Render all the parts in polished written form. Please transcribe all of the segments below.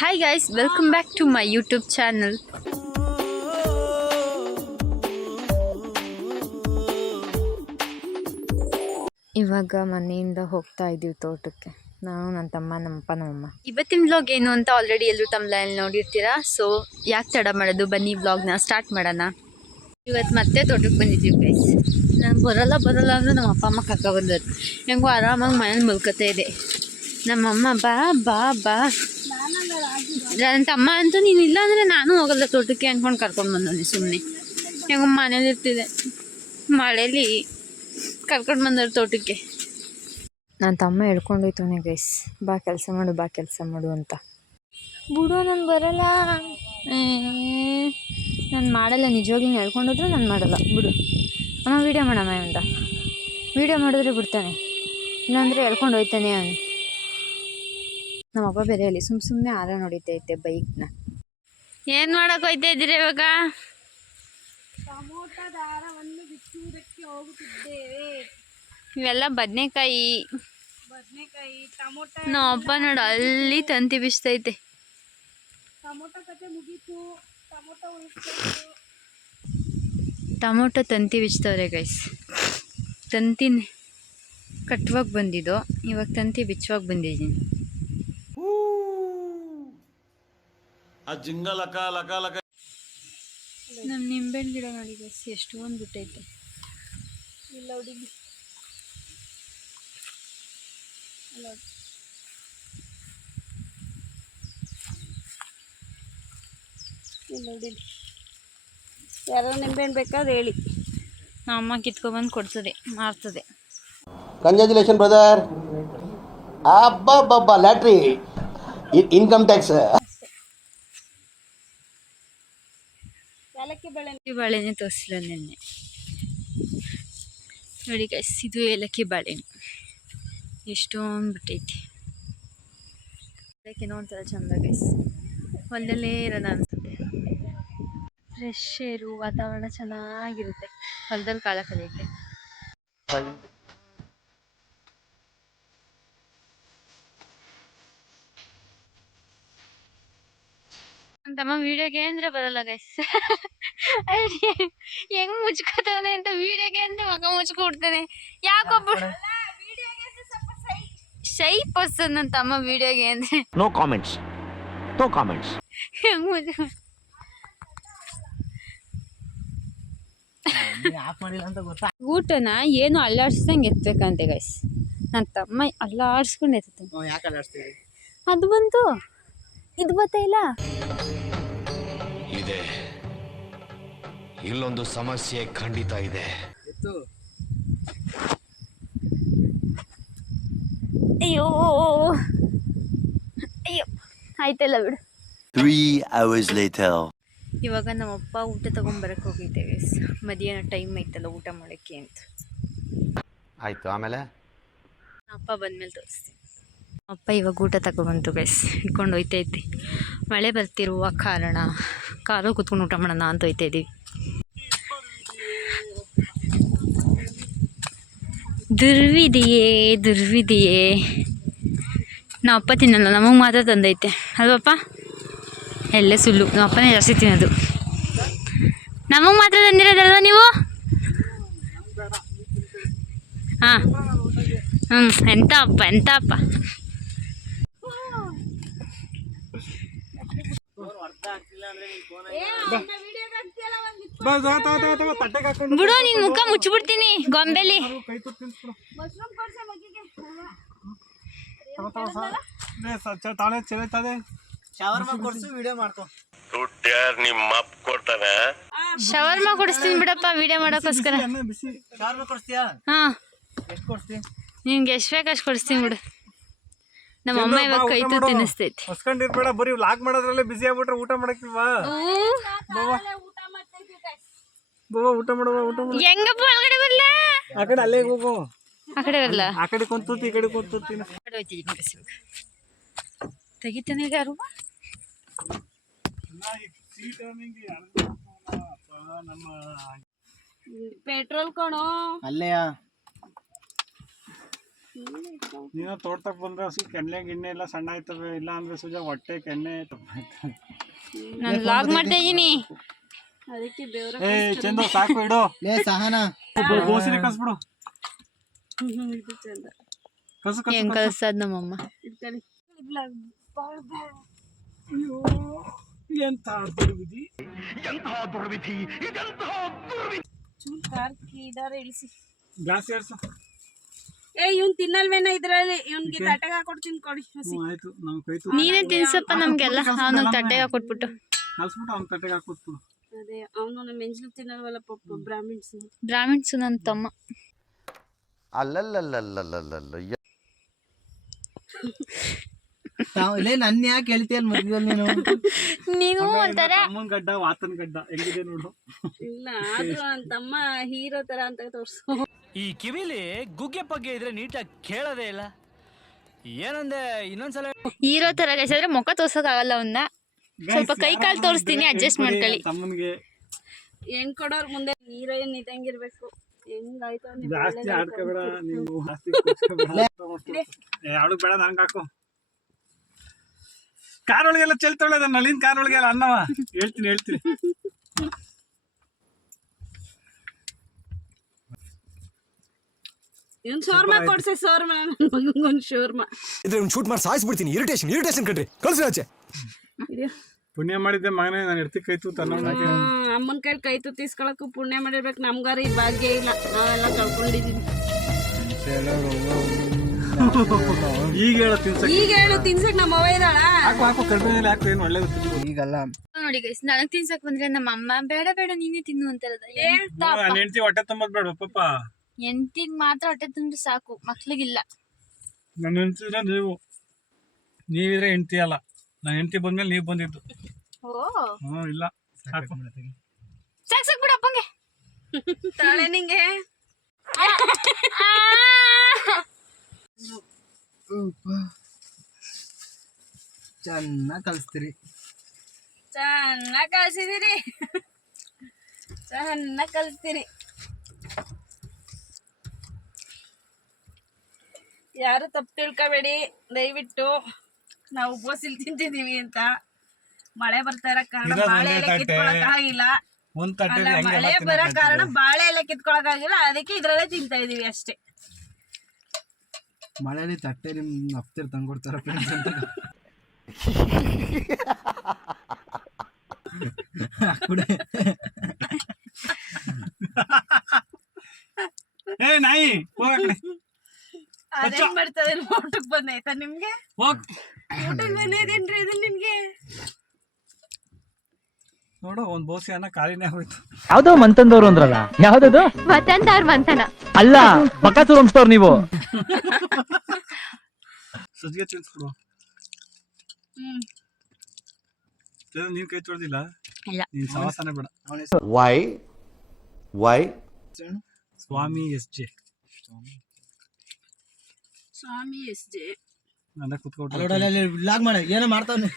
Hi guys, welcome back to my YouTube channel. ಇವಾಗ ಮನೆಯಿಂದ ಹೋಗ್ತಾ ಇದ್ದೀವಿ ತೋಟಕ್ಕೆ. ನಾನು ನನ್ನ ತಮ್ಮ ನಮ್ಮಪ್ಪ ನಮ್ಮಮ್ಮ. ಇವತ್ತಿನ ವ್ಲಾಗ್ ಏನು ಅಂತ ಆಲ್ರೆಡಿ ಎಲ್ಲರೂ ತಮ್ಮಲ್ಲಿ ನೋಡಿರ್ತೀರಾ. ಸೊ ಯಾಕೆ ತಡ ಮಾಡೋದು, ಬನ್ನಿ ವ್ಲಾಗ್ನ ಸ್ಟಾರ್ಟ್ ಮಾಡೋಣ. ಇವತ್ತು ಮತ್ತೆ ತೋಟಕ್ಕೆ ಬಂದಿದ್ದೀವಿ ಗೈಸ್. ನಾನು ಬರಲ್ಲ ಅಂದ್ರೆ ನಮ್ಮ ಅಪ್ಪ ಅಮ್ಮ ಕರ್ಕ ಬಂದದ್ದು. ಹೆಂಗೋ ಆರಾಮಾಗಿ ಮನೇಲಿ ಮಲ್ಕೋತಾ ಇದೆ. ನಮ್ಮಮ್ಮ ಬಾ ಬಾ ಬಾ, ನನ್ನ ತಮ್ಮ ಅಂತೂ ನೀನು ಇಲ್ಲ ಅಂದರೆ ನಾನು ಹೋಗಲ್ಲ ತೋಟಕ್ಕೆ ಅಂದ್ಕೊಂಡು ಕರ್ಕೊಂಡು ಬಂದವನಿ. ಸುಮ್ಮನೆ ಹೆಂಗೋ ಮನೇಲಿ ಇರ್ತಿದೆ, ಮಳೇಲಿ ಕರ್ಕೊಂಡು ಬಂದವ್ರು ತೋಟಕ್ಕೆ. ನನ್ನ ತಮ್ಮ ಹೇಳ್ಕೊಂಡೋಯ್ತವನೇ ಗೈಸ್, ಬಾ ಕೆಲಸ ಮಾಡು ಅಂತ. ಬಿಡು, ನಾನು ಬರಲ್ಲ, ನಾನು ಮಾಡಲ್ಲ. ನಿಜವಾಗ್ಲೂ ಹೇಳ್ಕೊಂಡೋದ್ರು ನಾನು ಮಾಡಲ್ಲ, ಬಿಡು. ಅಮ್ಮ ವೀಡಿಯೋ ಮಾಡಮ್ಮ ಅಂತ, ವೀಡಿಯೋ ಮಾಡಿದ್ರೆ ಬಿಡ್ತಾನೆ, ಇಲ್ಲಾಂದರೆ ಹೇಳ್ಕೊಂಡು ಹೋಯ್ತಾನೆ ಅವನು. ನಮ್ಮಪ್ಪ ಬೇರೆ ಅಲ್ಲಿ ಸುಮ್ಮನೆ ಆರ ನೋಡಿತೈತೆ ಬೈಕ್ನ. ಏನು ಮಾಡಕ್ಕೆ ಹೋಯ್ತಾ ಇದ್ದೀರಿ ಇವಾಗ? ಟೊಮೊಟೊ ದಾರವನ್ನು ಬಿಚ್ಚುವುದಕ್ಕೆ ಹೋಗುತ್ತಿದ್ದೇವೆ. ಇವೆಲ್ಲ ಬದನೆಕಾಯಿ, ಟೊಮೊಟೊ. ನಮ್ಮ ಅಪ್ಪ ನೋಡು ಅಲ್ಲಿ ತಂತಿ ಬಿಚ್ಚತೈತೆ. ಟೊಮೊಟೊ ಕತೆ ಮುಗೀತು, ಟೊಮೊಟೊ ಉಳಿಸ್ತು. ಟೊಮೊಟೊ ತಂತಿ ಬಿಚ್ತವ್ರೆ ಗೈಸ್. ತಂತಿ ಕಟ್ಟುವಾಗ ಬಂದಿದ್ದು, ಇವಾಗ ತಂತಿ ಬಿಚ್ಚುವಾಗ ಬಂದಿದ್ದೀನಿ. ನಮ್ಮ ನಿಂಬೆಹಣ್ಣು ಗಿಡ ನೋಡಿ ಗೈಸ್, ಎಷ್ಟೊಂದು ಬಿಟ್ಟೈತೆ. ಇಲ್ಲ ಹುಡುಗಿ, ಇಲ್ಲ ಹುಡುಗಿ, ಯಾರೋ ನಿಂಬೆಹಣ್ಣು ಬೇಕಾದ್ರೆ ಹೇಳಿ, ನಮ್ಮ ಅಮ್ಮ ಕಿತ್ಕೊಬಂದು ಕೊಡ್ತದೆ, ಮಾರ್ತದೆ. Congratulation brother. ಅಬ್ಬಬ್ಬಬ್ಬ, ಲ್ಯಾಟ್ರಿ, ಇನ್ಕಮ್ ಟ್ಯಾಕ್ಸ್. ಏಲಕ್ಕಿ ಬೆಳೆ. ಬಾಳೆನೇ ತೋರಿಸಿಲ್ಲ ನಿನ್ನೆ ನೋಡಿ ಗೈಸ್, ಇದು ಏಲಕ್ಕಿ ಬಾಳೆಹಣ್ಣು ಎಷ್ಟೊಂದು ಬಿಟ್ಟೈತಿ. ಏಲಕ್ಕಿನೋ ಒಂಥರ ಚಂದ ಗೈಸ್, ಹೊಲದಲ್ಲೇ ಇರೋಣ ಅನ್ಸುತ್ತೆ. ಫ್ರೆಶ್ ಏರು, ವಾತಾವರಣ ಚೆನ್ನಾಗಿರುತ್ತೆ ಹೊಲದಲ್ಲಿ ಕಾಲ ಕಲಿಯಕ್ಕೆ. ಅಂತಮ್ಮ ವಿಡಿಯೋಗೆ ಅಂದ್ರೆ ಬರಲ್ಲ ಗೈಸ್. ಹೆಂಗ್ ಮುಚ್ಕೋತಾನೆ ಅಂತ, ವಿಡಿಯೋಗೆ ಅಂದ್ರೆ ಮಗ ಮುಚ್ಕೊಡ್ತಾನೆ. ಯಾಕೊಬ್ಬ ಶೈ ಪರ್ಸನ್ ನನ್ನ ತಮ್ಮ ವಿಡಿಯೋಗೆ ಅಂದ್ರೆ. No comments. ಹೆಂಗ್ ಮುಚ್ಕೊ ಊಟನ ಏನು ಅಲ್ಲಾಡ್ಸ್ದಂಗೆ ಎತ್ಬೇಕಂತೆ ಗೈಸ್. ನನ್ನ ತಮ್ಮ ಅಲ್ಲಾಡ್ಸ್ಕೊಂಡು ಎತ್ತಾನೆ. ಅದು ಬಂತು, ಇದು ಗೊತ್ತಾ ಇಲ್ಲ. ಇದೆ, ಇಲ್ಲೊಂದು ಸಮಸ್ಯೆ ಖಂಡಿತ ಇದೆ. ಅಯ್ಯೋ ಅಯ್ಯೋ, ಆಯ್ತಲ್ಲ ಬಿಡು. 3 hours later. ಇವಾಗ ನಮ್ಮಪ್ಪ ಊಟ ತಗೊಂಬರಕ್ಕೆ ಹೋಗಿದ್ದೇವೆ. ಮಧ್ಯಾಹ್ನ ಟೈಮ್ ಐತಲ್ಲ ಊಟ ಮಾಡೋಕ್ಕೆ ಅಂತ. ಆಯ್ತು, ಆಮೇಲೆ ಅಪ್ಪ ಬಂದ್ಮೇಲೆ ತೋರಿಸ್ತೀನಿ. ಅಪ್ಪ ಇವಾಗ ಊಟ ತಗೊಬಂತು ಗೈಸ್, ಇಟ್ಕೊಂಡು ಹೋಯ್ತೈತಿ. ಮಳೆ ಬರ್ತಿರುವ ಕಾರಣ ಕಾರು ಕೂತ್ಕೊಂಡು ಊಟ ಮಾಡೋಣ ಅಂತ ಹೋಯ್ತಾ ಇದ್ದೀವಿ. ದುರ್ವಿದೆಯೇ. ನಮ್ಮ ಅಪ್ಪ ತಿನ್ನಲ್ಲ, ನಮಗೆ ಮಾತ್ರ ತಂದೈತೆ ಅಲ್ವಪ್ಪ. ಎಲ್ಲೇ ಸುಳ್ಳು, ನಮ್ಮ ಅಪ್ಪನೇ ಜಾಸ್ತಿ ತಿನ್ನೋದು. ನಮಗೆ ಮಾತ್ರ ತಂದಿರೋದಲ್ವ ನೀವು? ಹಾಂ, ಎಂತ ಅಪ್ಪ. ಬಿಡು, ನಿನ್ ಮುಖ ಮುಚ್ಚಿಬಿಡ್ತೀನಿ ಗೊಂಬೆಲಿ. ಶವರ್ಮ ಕೊಡಿಸ್ತೀನಿ ಬಿಡಪ್ಪ, ವಿಡಿಯೋ ಮಾಡೋಕ್ಕೋಸ್ಕರ. ಹಾ, ನಿನ್ಗೆ ಎಷ್ಟು ಬೇಕು ಅಷ್ಟು ಕೊಡಿಸ್ತೀನಿ ಬಿಡು. ನಮ್ಮ ಅಮ್ಮ ಇವಾಗ ಕೈ ತು ತಿನ್ನಿಸ್ತೈತಿ. ಹೊಸ್ಕೊಂಡಿರ್ಬೇಡ, ಬರೀ ವ್ಲಾಗ್ ಮಾಡೋದ್ರಲ್ಲೇ ಬಿಸಿ ಆಗ್ಬಿಟ್ರೆ ಊಟ ಮಾಡಕ್ಕಿಲ್ವಾ? ಊಟ ಮಾಡುವ. ಹೆಂಗಪ್ಪ ಒಳಗಡೆ ಬರ್ಲ? ಆ ಕಡೆ ಅಲ್ಲೇ ಹೋಗು. ಆ ಕಡೆ ಬರಲ್ಲ, ಆ ಕಡೆ ಕುಂತೂತಿ, ಈ ಕಡೆ ಕುಂತೂತಿ. ತೆಗಿತಾನೆ ಯಾರು? ಪೆಟ್ರೋಲ್ ಕೊಣೋ ಅಲ್ಲೆಯಾ ನೀನು ತೋಟಕ್ಕೆ ಬಂದ್ರೆ ಹಸು ಕೆನ್ನೆ ಗಿಣ್ಣೆ ಎಲ್ಲ ಸಣ್ಣ ಆಯ್ತವೆ, ಇಲ್ಲ ಅಂದ್ರೆ ಸುಜಾ ಹೊಟ್ಟೆ ಕೆನ್ನೆ ನಾನು ಲಾಗ್ ಮಾಡ್ತಾ ಇದೀನಿ. ಅದಕ್ಕೆ ಬೇವ್ರ ಏ ಚಂದ ಸಾಕು ಇಡು. ಸಹನಾ ಗೋಸಿನ ಕಸ್ಬಿಡು. ಇದು ಚಂದ ಕಸು ಹೆಂಗ್ ಕಳ್ಸದ್ ನಮ್ಮಮ್ಮ. ಇಟ್ಕೊಳ್ಳಿ. ಅಯ್ಯೋ ಎಂತ ದುರ್ವಿಧಿ. ಚೂರು ಕಾರ್ಕಿ ಇದಾರೆ ಇಳಿಸಿ. Glass hairs. ಇವ್ನ್ ತಿನ್ನಲ್ವೇನ ಇದ್ರಲ್ಲಿ, ಇವ್ನ್ಗೆ ತಟ್ಟೆಗೆ ಹಾಕೊಡ್ತೀನಿ ಕೊಡಿ ಹಸಿ. ಆಯ್ತು ನಾವು ಕೈತು ನೀನೇ ತಿನ್ಸಪ್ಪ ನಮ್ಗೆಲ್ಲ. ಅವನಿಗೆ ತಟ್ಟೆಗೆ ಹಾಕೊಟ್ಬಿಟ್ಟು. ಕಲ್ಸ್ಬಿಟ್ಟು ಅವ್ನ ತಟ್ಟೆಗೆ ಹಾಕ್ಬಿಟ್ಬಿಡು. ಅದೇ ಅವನು ನಮ್ಮ ಮೆಂಜಲು ತಿನ್ನಲ್ವಲ್ಲ ಪಾಪ ಬ್ರಾಹ್ಮಿಣ್ಸ್. ಬ್ರಾಹ್ಮಿಣ್ಸು ನನ್ನ ತಮ್ಮ. ಅಲ್ಲಲ್ಲಲ್ಲಲ್ಲಲ್ಲಲ್ಲ ನನ್ನ ಯಾಕೆ ಹೇಳ್ತೀಯಲ್ಲ ಮಧ್ಯದಲ್ಲಿ ನೀನು? ನೀನು ಒಂಥರ ಅಮ್ಮನ ಗಡ್ಡ ವಾತನ ಗಡ್ಡ ಹೆಂಗಿದೆ ನೋಡು. ಇಲ್ಲ ಆದ್ರೂ ನನ್ನ ತಮ್ಮ ಹೀರೋ ತರ ಅಂತ ತೋರ್ಸು. ಈ ಕಿವಿಲಿ ಗುಗ್ಗೆ ಪಗ್ಗೆ ಇದ್ರೆ ನೀಟಾಗಿ ಕೇಳೋದೇ ಇಲ್ಲ. ಏನಂದೆ ಇನ್ನೊಂದ್ಸಲ. ಹೀರೋ ತರ ಆದ್ರೆ ಮುಖ ತೋರ್ಸೋಕ್ಕಾಗಲ್ಲ ಅವನ್ನ. ಸ್ವಲ್ಪ ಕೈ ಕಾಲು ತೋರಿಸ್ತೀನಿ, ಅಡ್ಜಸ್ಟ್ ಮಾಡ್ಕೊಳ್ಳಿ. ತಮ್ಮನಿಗೆ ಹೆಣ್ ಕೊಡೋರ್ ಮುಂದೆ ಹೀರೋಯಿನ್ ಇದ್ದಂಗಿರ್ಬೇಕು. ಹೆಂಗಾಯ್ತು ಜಾಸ್ತಿ ಆಡ್ಕೋಬೇಡ ನೀವು, ಜಾಸ್ತಿ ಕೂರ್ಸ್ಕೋಬೇಡ. ಅವಳು ಬೇಡ ನಂಗೆ ಹಾಕು. ಕಾರ್ ಒಳಗೆಲ್ಲ ಚೆಲ್ತಾಳೆ ನಳಿನ್, ಕಾರ್ ಒಳಗೆಲ್ಲ ಅನ್ನವ. ಹೇಳ್ತೀನಿ ಇವ್ನ್ ಶೋರ್ಮಾ ಕೊಡ್ಸೆ, ಶೋರ್ಮಾ ನನ್ನ ಮಗಂಗೊಂದು ಶೋರ್ಮಾ. ಇದ್ರೆ ಶೂಟ್ ಮಾಡಿ ಸಾಯಿಸ್ಬಿಡ್ತೀನಿ. ಇರಿಟೇಷನ್ ಕಣ್ರಿ, ಕಳ್ಸಿ ಆಚೆ. ಪುಣ್ಯ ಮಾಡಿದ್ದೆ ಮಗನೇ, ನಾನು ಎಡ್ತಿ ಕೈತು ತನ್ನ ಅಮ್ಮನ ಕೈಲಿ ಕೈ ತುತ್ತಿಸ್ಕೊಳಕ್ಕೂ ಪುಣ್ಯ ಮಾಡಿರ್ಬೇಕು. ನಮ್ಗಾರ ಈ ಭಾಗ್ಯ ಇಲ್ಲ, ನಾವೆಲ್ಲ ಕಳ್ಕೊಂಡಿದೀವಿ. ಈಗ ಹೇಳು ತಿನ್ಸಕ್. ಈಗ ಹೇಳು ತಿನ್ಸಕ್ ನಮ್ಮ ಅವ್ವ ಇದ್ದಾಳ. ಹಾಕು ಕರ್ಬೇವಿನ ಹಾಕು, ಏನು ಒಳ್ಳೇದು ಈಗಲ್ಲ ನೋಡಿ ಗೈಸ್, ನನಗ್ ತಿನ್ಸಕ್ ಬಂದ್ರೆ ನಮ್ಮ ಅಮ್ಮ ಬೇಡ ನೀನೇ ತಿನ್ನು ಅಂತಾರದ. ನನ್ನ ಹೆಂಡತಿ ಹೊಟ್ಟೆ ತುಂಬದ್ ಬೇಡ ಪಾಪ. ಎಂಟಿಗ್ ಮಾತ್ರ ಹೊಟ್ಟೆ ತುಂಬಿದ್ರೆ ಸಾಕು, ಮಕ್ಳಿಗಿಲ್ಲ. ನನ್ನ ಹೆಂಡತಿದ್ರೆ ನೀವಿದ್ರೆ ಹೆಂಡತಿ ಅಲ್ಲ. ನನ್ನ ಹೆಂಡತಿ ಬಂದ್ಮೇಲೆ ನೀವು ಬಂದಿದ್ದು. ಇಲ್ಲ ಸಾಕು ಸಾಕ್ ಬಿಡು ಅಪ್ಪಂಗೆ. ತಾಳೆ ನಿಂಗೆ ಚೆನ್ನಾಗಿ ಕಲಿಸ್ತೀರಿ. ಚೆನ್ನಾಗಿ ಕಳ್ಸಿದಿರಿ, ಚೆನ್ನಾಗಿ ಕಲಿಸ್ತೀರಿ. ಯಾರು ತಪ್ಪು ತಿಳ್ಕೊಬೇಡಿ ದಯವಿಟ್ಟು. ನಾವು ಉಪವಾಸಿಲ್ ತಿಂತಿದೀವಿ ಅಂತ. ಮಳೆ ಬರ್ತಾ ಇರೋ ಕಾರಣ ಬಾಳೆ ಎಲೆ ಕಿತ್ಕೊಳಕ್ ಆಗಿಲ್ಲ. ಒಂದ್ ತಟ್ಟೆ ಮಳೆ ಬರೋ ಕಾರಣ ಬಾಳೆ ಎಲೆ ಕಿತ್ಕೊಳಕ್ ಆಗಿಲ್ಲ, ಅದಕ್ಕೆ ಇದ್ರಲ್ಲೇ ತಿಂತಾ ಇದೀವಿ ಅಷ್ಟೇ. ಮಳೆಯಲ್ಲಿ ತಟ್ಟೆ ನಿಮ್ ಅಪ್ತಿರ್ ತಂದ್ಕೊಡ್ತಾರ ಫ್ರೆಂಡ್ಸ್ ಅಂತ. ಏ ನಾಯಿ ಹೋಗಕ್ಡೆ. ಅದೇನ್ ಮಾಡ್ತದೆ ಊಟಕ್ ಬಂದೈತಾ ನಿಮ್ಗೆ? ಊಟಕ್ ಬಂದೈತೇನ್ರಿ ಇದು ನಿಮ್ಗೆ? ನೋಡು ಒಂದ್ ಬೋಸಿ ಅನ್ನ ಖಾಲಿನೇ ಹೋಯ್ತು. ಯಾವ್ದೋ ಮಂತಂದವ್ರು ಅಂದ್ರಲ್ಲ, ಯಾವ್ದದು ಮತ್ತಂತ ಮಂತನ ಅಲ್ಲ, ಬಕಾಸೂರ್ ವಂಶದವ್ರು ನೀವು. ಸಜ್ಜಿಗೆ ತಿನ್ಸ್ಬಿಡು. ನೀನ್ ಕೈ ತೊಳ್ದಿಲ್ಲ? ಇಲ್ಲ. ನೀನ್ ಸವಾಸನೆ ಬೇಡ. ವೈ ಸ್ವಾಮಿ ಎಸ್ ಜೆ ನನ್ನ ಕುತ್ಕೊಂಡು ಬ್ಲಾಗ್ ಮಾಡ ಏನೋ ಮಾಡ್ತಾವ್ನೆ.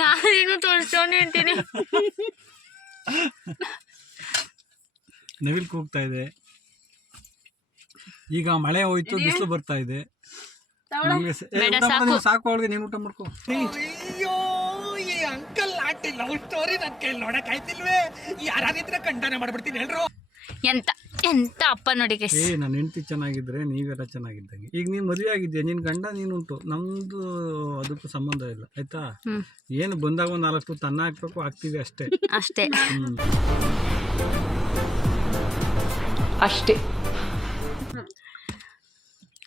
ನಾನೇನು ತೋರಿಸ್ಕೊಂಡು ಹೇಳ್ತೀನಿ. ನವಿಲ್ ಕೂಗ್ತಾ ಇದೆ. ಈಗ ಮಳೆ ಹೋಯ್ತು, ಬಿಸಿಲು ಬರ್ತಾ ಇದೆ. ಸಾಕು ಅವಳಿಗೆ, ನೀನು ಊಟ ಮಾಡ್ಕೋ. ಅಯ್ಯೋ, ಈ ಅಂಕಲ್ ಆಂಟಿ ಲವ್ ಸ್ಟೋರಿ ನನ್ ಕೈಲಿ ನೋಡಕ್ ಆಯ್ತಿಲ್ವೇ? ಯಾರಾದಿದ್ರೆ ಖಂಡನೆ ಮಾಡ್ಬಿಡ್ತೀನಿ ಎಲ್ರು. ಎಂತ ಅಪ್ಪ ನೋಡಿ ಗೈಸ್. ನನ್ನ ಹೆಂಡತಿ ಚೆನ್ನಾಗಿದ್ರೆ ನೀವೆಲ್ಲ ಚೆನ್ನಾಗಿದ್ದಂಗೆ. ಈಗ ನೀನ್ ಮದುವೆ ಆಗಿದ್ಯಾ, ನಿನ್ ಗಂಡ ನೀನುಂಟು, ನಮ್ದು ಅದಕ್ಕೂ ಸಂಬಂಧ ಇಲ್ಲ ಆಯ್ತಾ. ಏನು ಬಂದಾಗ ಒಂದ್ 4 ತುತ್ತು ಅನ್ನ ಹಾಕ್ಬೇಕು, ಹಾಕ್ತಿವಿ ಅಷ್ಟೇ.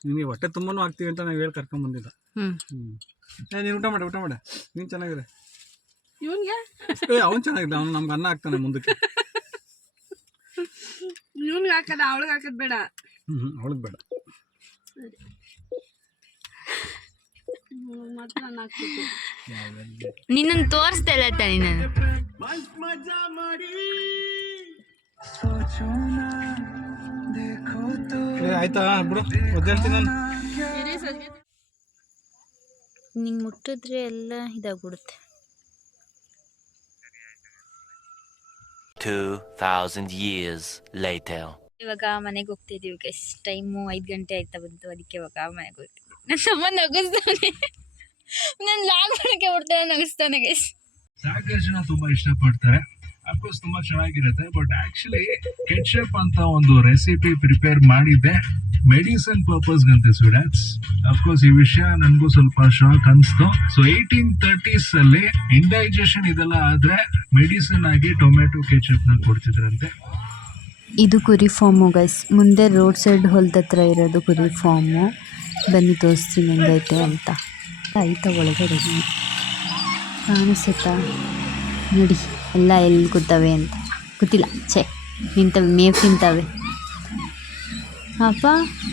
ನಿಮಗೆ ಹೊಟ್ಟೆ ತುಂಬಾನು ಹಾಕ್ತಿವಿ ಅಂತ ನಾವ್ ಹೇಳಿ ಕರ್ಕೊಂಡ್ ಬಂದಿಲ್ಲ. ನೀನ್ ಊಟ ಮಾಡ ನೀನ್ ಚೆನ್ನಾಗಿದೆ. ಅವ್ನು ಚೆನ್ನಾಗಿದೆ, ಅವ್ನು ನಮ್ಗೆ ಅನ್ನ ಹಾಕ್ತಾನೆ ಮುಂದಕ್ಕೆ. ಇವ್ನಿಗೆ ಹಾಕದ, ಅವಳಿಗೆ ಹಾಕದ್ ಬೇಡ. ಅವಳಿಗೆ ಬೇಡ. ಮಾತ್ರ ನಾನು ಹಾಕ್ತಿದ್ದೆ. ನಿನ್ನನ್ನು ತೋರಿಸ್ತಾ ಇಲ್ಲ ತಾನೆ ನಾನು. ಆಯ್ತಾ ಬಿಡು, ಒದ್ದೇಳ್ತೀನಿ ನಾನು. ನಿಂಗೆ ಮುಟ್ಟಿದ್ರೆ ಎಲ್ಲ ಇದಾಗ್ಬಿಡುತ್ತೆ. 2,000 years later. ಇವಾಗ ಮನೆಗೆ ಹೋಗ್ತಿದ್ದೀವಿ ಗೈಸ್. ಟೈಮು 5 ಗಂಟೆ ಆಯ್ತಾ ಬಂತು, ಅದಕ್ಕೆ ಇವಾಗ ಮನೆಗೆ ಹೋಗ್ತಿದ್ವಿ. ನನ್ನ ತಮ್ಮ ನಗಿಸ್ತಾನೆ, ನಾನು ಲಾಗ್ ಮಾಡೋಕ್ಕೆ ಬಿಡ್ತಾನೆ, ನಗಿಸ್ತಾನೆ ಗೈಸ್. ಸಾಕಷ್ಟು ಜನ ತುಂಬಾ ಇಷ್ಟಪಡ್ತಾರೆ, ಅಫ್ಕೋರ್ಸ್ ತುಂಬಾ ಚೆನ್ನಾಗಿರುತ್ತೆ. ಬಟ್ ಆಕ್ಚುಲಿ ಕೆಚಪ್ ಅಂತ ಒಂದು ರೆಸಿಪಿ ಪ್ರಿಪೇರ್ ಮಾಡಿದ್ದೆ ಮೆಡಿಸಿನ್ ಪರ್ಪಸ್ ಗಂತೆ ಸ್ಟೂಡೆಂಟ್ಸ್. ಅಫ್ಕೋರ್ಸ್ ಈ ವಿಷಯ ನನಗೂ ಸ್ವಲ್ಪ ಶಾಕ್ ಅನಿಸ್ತು. ಸೊ 1830s ಅಲ್ಲಿ ಇಂಡೈಜೆಷನ್ ಇದೆಲ್ಲ ಆದ್ರೆ ಮೆಡಿಸಿನ್ ಆಗಿ ಟೊಮೆಟೊ ಕೆಚಪ್ ನ ಕೊಡ್ತಿದ್ರಂತೆ. ಇದು ಕುರಿ ಫಾರ್ಮು ಗೈಸ್. ಮುಂದೆ ರೋಡ್ ಸೈಡ್ ಹೊಲದತ್ರ ಇರೋದು ಕುರಿ ಫಾರ್ಮು. ಬನ್ನಿ ತೋರಿಸ್ತೀನಿ ಹೆಂಗೈತೆ ಅಂತ. ಆಯ್ತಾ ಒಳಗಡೆ ಕಾಣಿಸುತ್ತಾ ನೋಡಿ ಎಲ್ಲ ಎಲ್ಲಿ ಕೂತವೆ ಅಂತ. ಗೊತ್ತಿಲ್ಲ, ಛೇ ನಿಂತವೆ, ಮೇವು ತಿಂತವೆ. ಅಪ್ಪ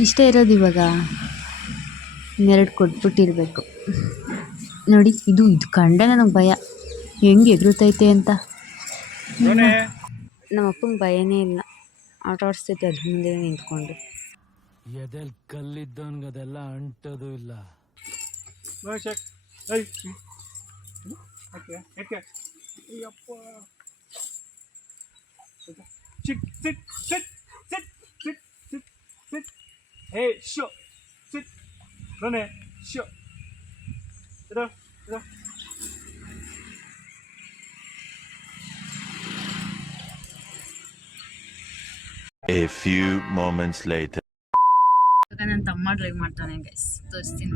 ಇಷ್ಟೇ ಇರೋದು ಇವಾಗ, ಇನ್ನೆರಡು ಕೊಟ್ಬಿಟ್ಟಿರ್ಬೇಕು ನೋಡಿ. ಇದು ಕಂಡೆ ನನಗೆ ಭಯ, ಹೆಂಗೆ ಎಗರುತ್ತೈತೆ ಅಂತ. ನಮ್ಮ ಅಪ್ಪಂಗೆ ಭಯನೇ ಇಲ್ಲ, ಆಟ ಆಡಿಸ್ತೈತೆ ಅದ್ರ ಮುಂದೆ ನಿಂತ್ಕೊಂಡು. ಎದೆಲ್ ಕಲ್ಲಿದ್ದವನ್ಗೆ ಅದೆಲ್ಲ ಅಂಟೋದು ಇಲ್ಲ. A few moments later. ಇವಾಗ ನನ್ನ ತಮ್ಮ ಡ್ರೈವ್ ಮಾಡ್ತಾನೆ ಗೈಸ್, ತೋರಿಸ್ತೀನಿ.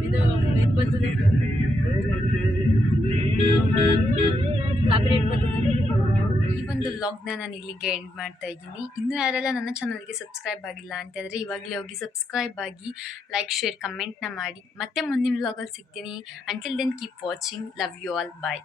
ಈ ಒಂದು ವ್ಲಾಗ್ನ ನಾನು ಇಲ್ಲಿಗೆ ಎಂಡ್ ಮಾಡ್ತಾ ಇದ್ದೀನಿ. ಇನ್ನೂ ಯಾರೆಲ್ಲ ನನ್ನ ಚಾನಲ್ಗೆ ಸಬ್ಸ್ಕ್ರೈಬ್ ಆಗಿಲ್ಲ ಅಂತಂದರೆ ಇವಾಗಲೇ ಹೋಗಿ ಸಬ್ಸ್ಕ್ರೈಬ್ ಆಗಿ, ಲೈಕ್, ಶೇರ್, ಕಮೆಂಟ್ನ ಮಾಡಿ. ಮತ್ತೆ ಮುಂದಿನ ವ್ಲಾಗಲ್ಲಿ ಸಿಗ್ತೀನಿ. Until then keep watching. Love you all. Bye.